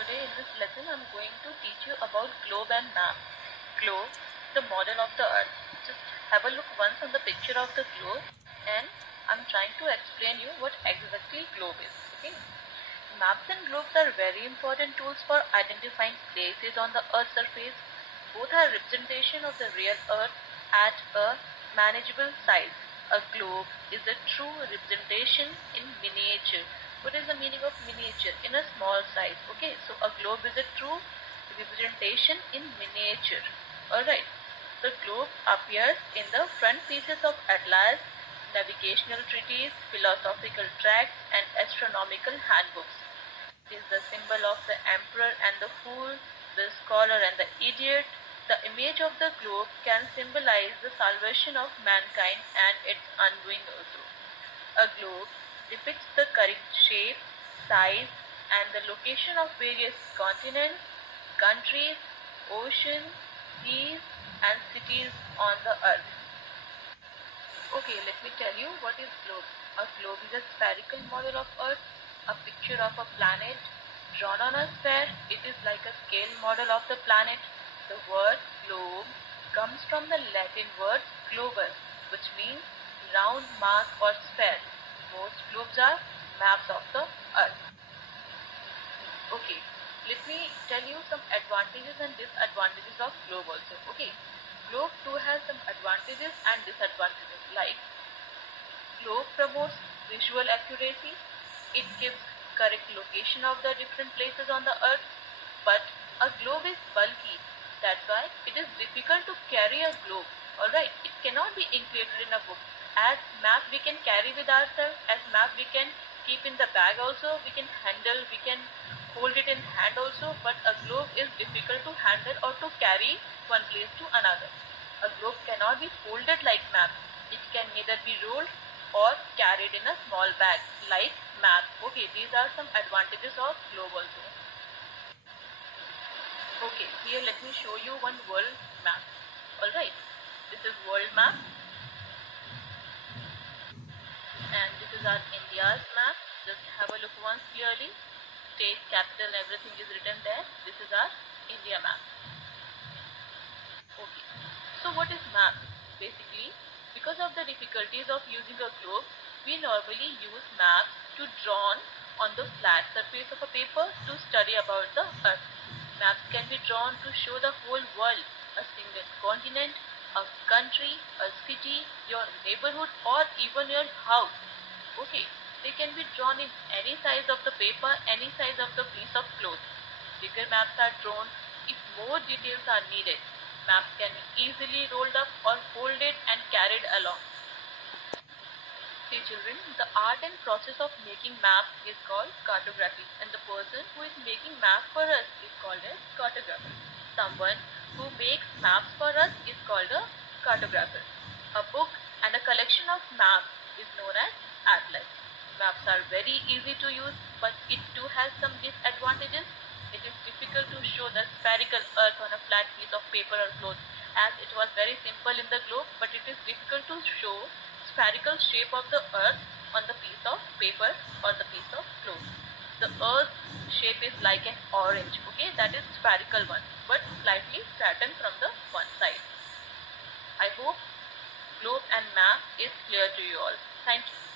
today in this lesson I'm going to teach you about globe and map. Globe, the model of the earth. Just have a look once on the picture of the globe and I'm trying to explain you what exactly globe is. Okay. Maps and globes are very important tools for identifying places on the earth's surface. Both are representation of the real earth at a manageable size. A globe is a true representation in miniature. What is the meaning of miniature? In a small size. Okay, so a globe is a true representation in miniature. Alright, the globe appears in the front pages of atlas, navigational treaties, philosophical tracts, and astronomical handbooks. It is the symbol of the emperor and the fool, the scholar and the idiot. The image of the globe can symbolize the salvation of mankind and its undoing also. A globe depicts the correct shape, size, and the location of various continents, countries, oceans, seas, and cities on the earth. Okay, let me tell you what is globe. A globe is a spherical model of earth, a picture of a planet drawn on a sphere. It is like a scale model of the planet. The word globe comes from the Latin word globus, which means round mass or sphere. Most globes are maps of the earth. Okay, let me tell you some advantages and disadvantages of globe also. Okay, globe too has some advantages and disadvantages, like globe promotes visual accuracy. It gives correct location of the different places on the earth, but a globe is bulky. That's why it is difficult to carry a globe. Alright, it cannot be included in a book. As map we can carry with ourselves, as map we can keep in the bag also, we can handle, we can hold it in hand also, but a globe is difficult to handle or to carry one place to another. A globe cannot be folded like map. It can neither be rolled or carried in a small bag like map. Okay, these are some advantages of globe also. Okay, here let me show you one world map. Alright, this is world map and this is our India's map. Just have a look once clearly. State, capital, everything is written there. This is our India map. Okay, so what is map? Basically, because of the difficulties of using a globe, we normally use maps to draw on the flat surface of a paper to study about the earth. Maps can be drawn to show the whole world, a single continent, a country, a city, your neighborhood, or even your house. Okay, they can be drawn in any size of the paper, any size of the piece of cloth. Bigger maps are drawn if more details are needed. Maps can be easily rolled up or folded and carried along. See children, the art and process of making maps is called cartography, and the person who is making maps for us is called a cartographer. Someone who makes maps for us is called a cartographer. A book and a collection of maps is known as atlas. Maps are very easy to use, but it too has some disadvantages. It is difficult to show the spherical earth on a flat piece of paper or cloth, as it was very simple in the globe, but it is difficult to show spherical shape of the earth on the piece of paper or the piece of cloth. The earth's shape is like an orange, okay, that is spherical one, but slightly flattened from the one side. I hope globe and map is clear to you all. Thank you.